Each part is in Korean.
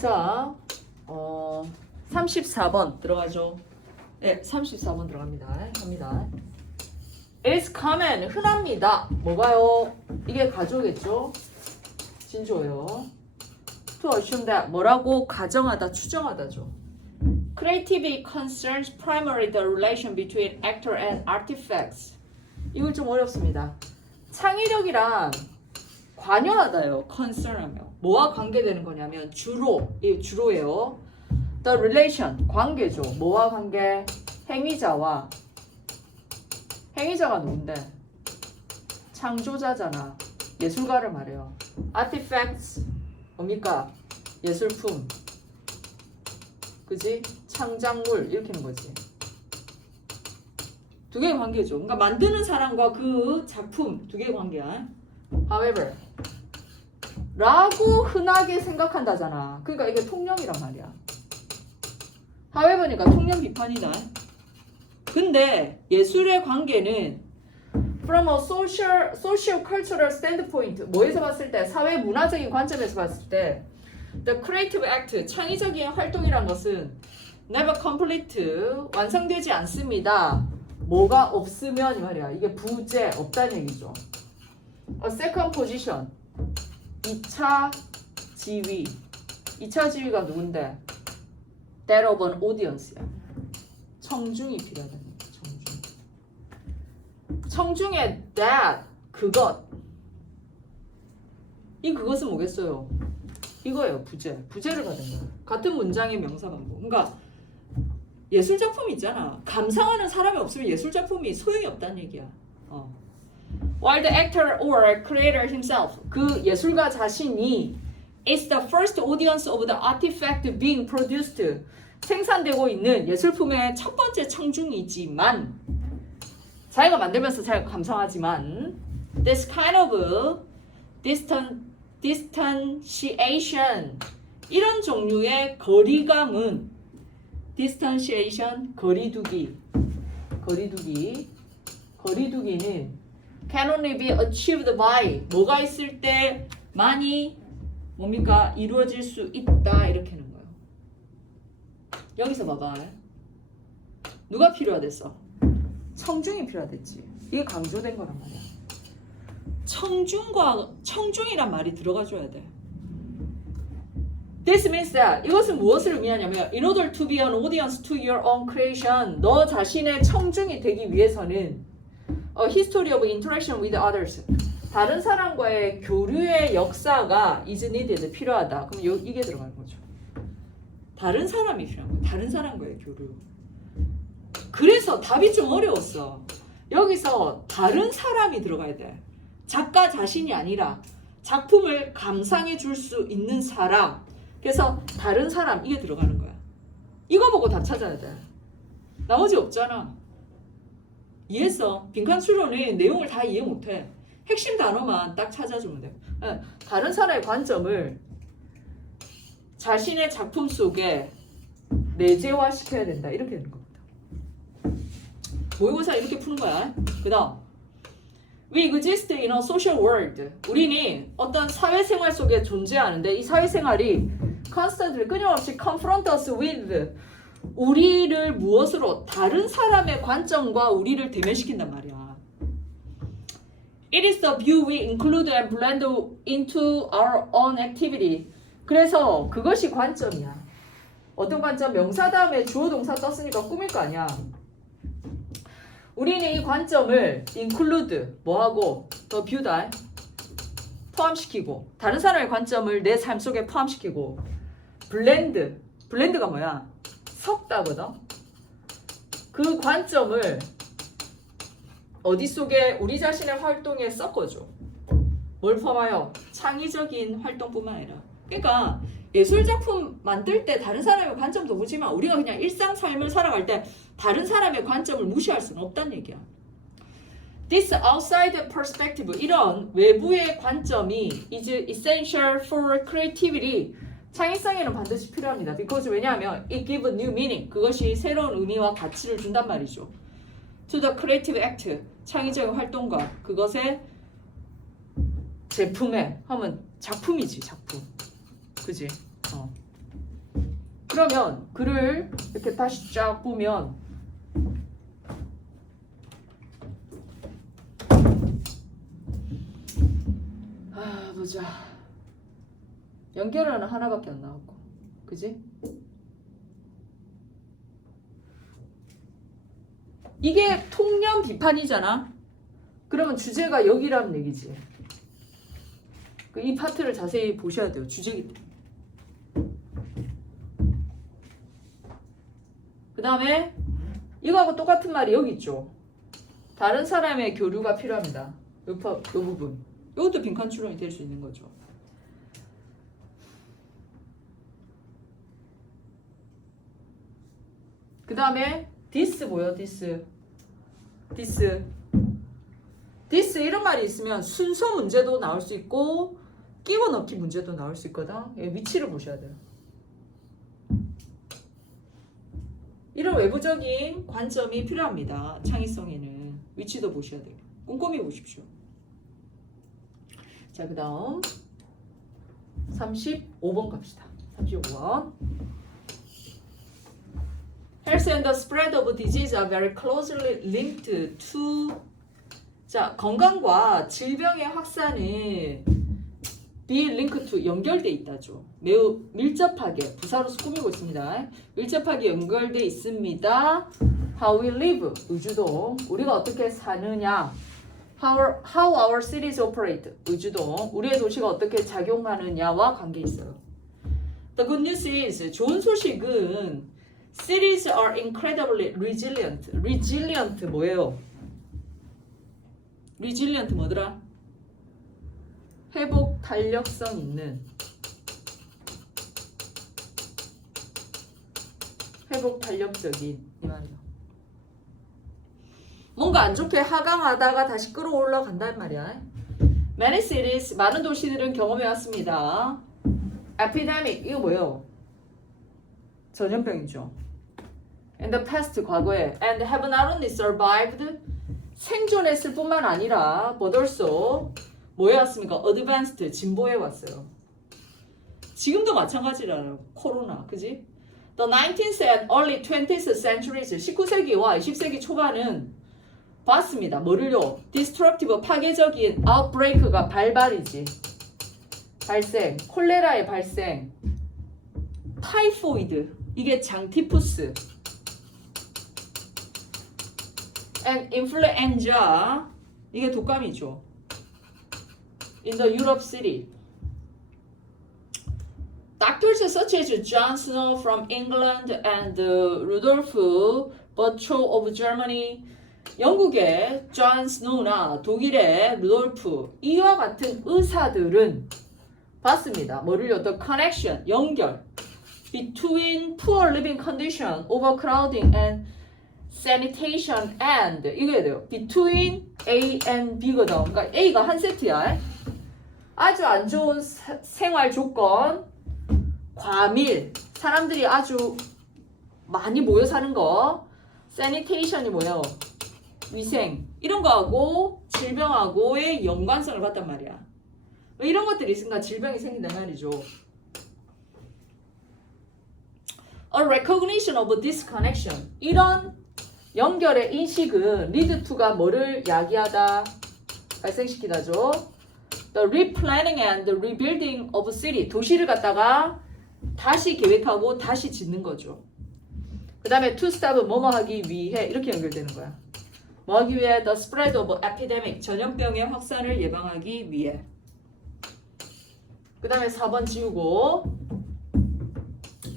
자, 어, 34번 들어가죠. 네, 34번 들어갑니다. 갑니다. It's common, 흔합니다. 뭐가요? 이게 가조겠죠? 진조예요. To assume that 뭐라고 가정하다, 추정하다죠. Creativity concerns primarily the relation between actor and artifacts. 이건 좀 어렵습니다. 창의력이란 관여하다요. concern하며 뭐와 관계되는 거냐면 주로 이 주로예요. The relation 관계죠. 뭐와 관계? 행위자와 행위자가 누군데? 창조자잖아. 예술가를 말해요. artifacts 뭡니까? 예술품. 그지? 창작물 이렇게 하는 거지. 두 개의 관계죠. 그러니까 만드는 사람과 그 작품 두 개의 관계야. However, 라고 흔하게 생각한다잖아. 그러니까 이게 통념이란 말이야. however니까 통념 비판이다. 근데 예술의 관계는 from a social, social cultural standpoint 뭐에서 봤을 때 사회 문화적인 관점에서 봤을 때 the creative act 창의적인 활동이란 것은 never complete 완성되지 않습니다. 뭐가 없으면 이 말이야. 이게 부재 없다는 얘기죠. A second position 2차 지위 2차 지위가 누군데? That of an audience야. 청중이 필요하다는 얘기야. 청중. 청중의 that 그것 이 그것은 뭐겠어요? 이거예요 부재 부재를 받은 거야 같은 문장의 명사 반복 그러니까 예술 작품이 있잖아 감상하는 사람이 없으면 예술 작품이 소용이 없다는 얘기야 어. While the actor or creator himself 그 예술가 자신이 is the first audience of the artifact being produced 생산되고 있는 예술품의 첫 번째 청중이지만 자기가 만들면서 자기가 감상하지만 this kind of distan, distanciation 이런 종류의 거리감은 distanciation 거리두기 거리두기 거리두기는 can only be achieved by 뭐가 있을 때 많이 뭡니까 이루어질 수 있다 이렇게 하는 거예요. 여기서 봐봐. 누가 필요하댔어? 청중이 필요하댔지. 이게 강조된 거란 말이야. 청중과 청중이란 말이 들어가줘야 돼. This means that 이것은 무엇을 의미하냐면 in order to be an audience to your own creation 너 자신의 청중이 되기 위해서는 a history of interaction with others 다른 사람과의 교류의 역사가 is needed 필요하다. 그럼 요, 이게 들어가는 거죠. 다른 사람이 필요한 거야. 다른 사람과의 교류. 그래서 답이 좀 어려웠어. 여기서 다른 사람이 들어가야 돼. 작가 자신이 아니라 작품을 감상해 줄 수 있는 사람. 그래서 다른 사람 이게 들어가는 거야. 이거 보고 다 찾아야 돼. 나머지 없잖아. 이해했어? 빈칸 추론은 내용을 다 이해 못해. 핵심 단어만 딱 찾아주면 돼. 예, 다른 사람의 관점을 자신의 작품 속에 내재화 시켜야 된다. 이렇게 되는 겁니다. 모의고사 이렇게 푸는 거야. 그 다음. We exist in a social world. 우리는 어떤 사회생활 속에 존재하는데 이 사회생활이 constantly 끊임없이 confront us with 우리를 무엇으로 다른 사람의 관점과 우리를 대면시킨단 말이야. It is the view we include and blend into our own activity. 그래서 그것이 관점이야. 어떤 관점? 명사 다음에 주어 동사 떴으니까 꾸밀 거 아니야. 우리는 이 관점을 include 뭐하고 더 view다 포함시키고 다른 사람의 관점을 내 삶 속에 포함시키고 블렌드 블렌드가 뭐야? 섞다거든. 그 관점을 어디 속에 우리 자신의 활동에 섞어줘. 뭘 포함하여? 창의적인 활동뿐만 아니라. 그러니까 예술 작품 만들 때 다른 사람의 관점도 보지만 우리가 그냥 일상 삶을 살아갈 때 다른 사람의 관점을 무시할 수는 없다는 얘기야. This outside perspective 이런 외부의 관점이 is essential for creativity. 창의성에는 반드시 필요합니다. Because 왜냐하면 it gives new meaning. 그것이 새로운 의미와 가치를 준단 말이죠. To the creative act. 창의적인 활동과 그것의 제품에 하면 작품이지 작품. 그지? 어. 그러면 글을 이렇게 다시 쫙 보면 아 보자 연결하는 하나밖에 안 나왔고 그지? 이게 통념 비판이잖아 그러면 주제가 여기라는 얘기지 그이 파트를 자세히 보셔야 돼요 주제기 그 다음에 이거하고 똑같은 말이 여기 있죠. 다른 사람의 교류가 필요합니다. 요, 파, 요 부분. 이것도 빈칸 추론이 될 수 있는 거죠. 그 다음에 this 뭐요? this. this. this 이런 말이 있으면 순서 문제도 나올 수 있고 끼워 넣기 문제도 나올 수 있거든. 예, 위치를 보셔야 돼요. 이런 외부적인 관점이 필요합니다. 창의성에는 위치도 보셔야 돼요. 꼼꼼히 보십시오. 자, 그 다음 35번 갑시다. 35번. Health and the spread of disease are very closely linked to 자, 건강과 질병의 확산은 be linked to 연결돼 있다죠. 매우 밀접하게 부사로서 꾸미고 있습니다. 밀접하게 연결돼 있습니다. How we live 의주동 우리가 어떻게 사느냐 How, how our cities operate 의주동 우리의 도시가 어떻게 작용하느냐와 관계 있어요. The good news is 좋은 소식은 cities are incredibly resilient. resilient 뭐예요? resilient 뭐더라? 회복 탄력성 있는 회복 탄력적인 이 말이야. 뭔가 안 좋게 하강하다가 다시 끌어올라 간단 말이야. Many cities 많은 도시들은 경험해 왔습니다. epidemic 이거 뭐예요? 전염병이죠. In the past 과거에 and have not only survived 생존했을 뿐만 아니라 but also 뭐해 왔습니까? 어드밴스드 진보해 왔어요. 지금도 마찬가지라요. 코로나, 그지? The 19th and early 20th centuries, 19세기와 20세기 초반은 봤습니다. 뭐를요? Destructive, 파괴적인 outbreak가 발발이지. 발생, 콜레라의 발생, 타이포이드, 이게 장티푸스, and influenza, 이게 독감이죠. in the Europe city. Doctors such as John Snow from England and uh, Rudolf Virchow of Germany, 영국의 존 스노우나 독일의 루돌프 이와 같은 의사들은 봤습니다. 뭐를요? The connection, 연결 between poor living condition, overcrowding and sanitation and 이거야 돼요. between A and B거든. 그러니까 A가 한 세트야. 아주 안 좋은 사- 생활 조건, 과밀, 사람들이 아주 많이 모여 사는 거, sanitation이 뭐예요? 위생 이런 거하고 질병하고의 연관성을 봤단 말이야. 왜 이런 것들이 있으니까 질병이 생긴단 말이죠. A recognition of this connection. 이런 연결의 인식은 lead to가 뭐를 야기하다, 발생시키다죠. The replanning and the rebuilding of city. 도시를 갖다가 다시 계획하고 다시 짓는 거죠. 그 다음에 to stop 뭐뭐 하기 위해 이렇게 연결되는 거야. 뭐 하기 위해 the spread of epidemic 전염병의 확산을 예방하기 위해. 그 다음에 4번 지우고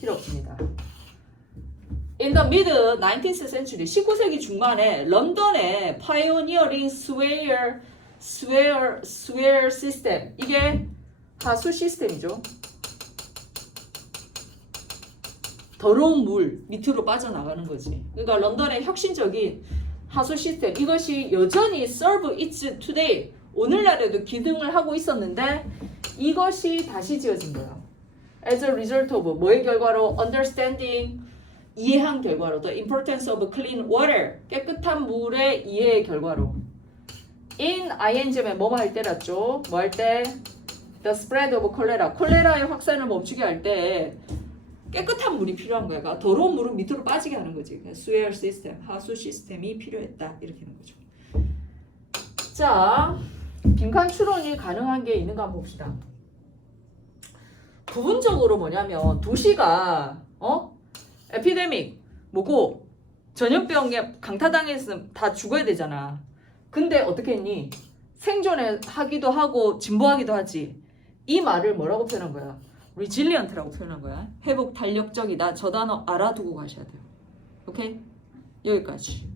필요 없습니다. In the mid 19th century, 19세기 중반에 런던의 pioneering swear swear swear system 이게 하수 시스템이죠. 더러운 물 밑으로 빠져나가는 거지. 그러니까 런던의 혁신적인 하수 시스템 이것이 여전히 serve its today 오늘날에도 기능을 하고 있었는데 이것이 다시 지어진 거야. As a result of 뭐의 결과로 understanding 이해한 결과로 the importance of clean water 깨끗한 물의 이해의 결과로 in ingm에 뭐뭐 할 때랐죠. 뭐 할 때? the spread of cholera 콜레라의 확산을 멈추게 할 때 깨끗한 물이 필요한 거야. 그러니까 더러운 물은 밑으로 빠지게 하는 거지. 그러니까 수에어 시스템, 하수 시스템이 필요했다. 이렇게 하는 거죠. 자, 빈칸 추론이 가능한 게 있는가 한번 봅시다. 부분적으로 뭐냐면 도시가 어 에피데믹 뭐고 전염병에 강타당했으면 다 죽어야 되잖아. 근데 어떻게 했니? 생존에 하기도 하고 진보하기도 하지. 이 말을 뭐라고 표현한 거야? resilient라고 표현한 거야. 회복 탄력적이다. 저 단어 알아두고 가셔야 돼요. 오케이? 여기까지.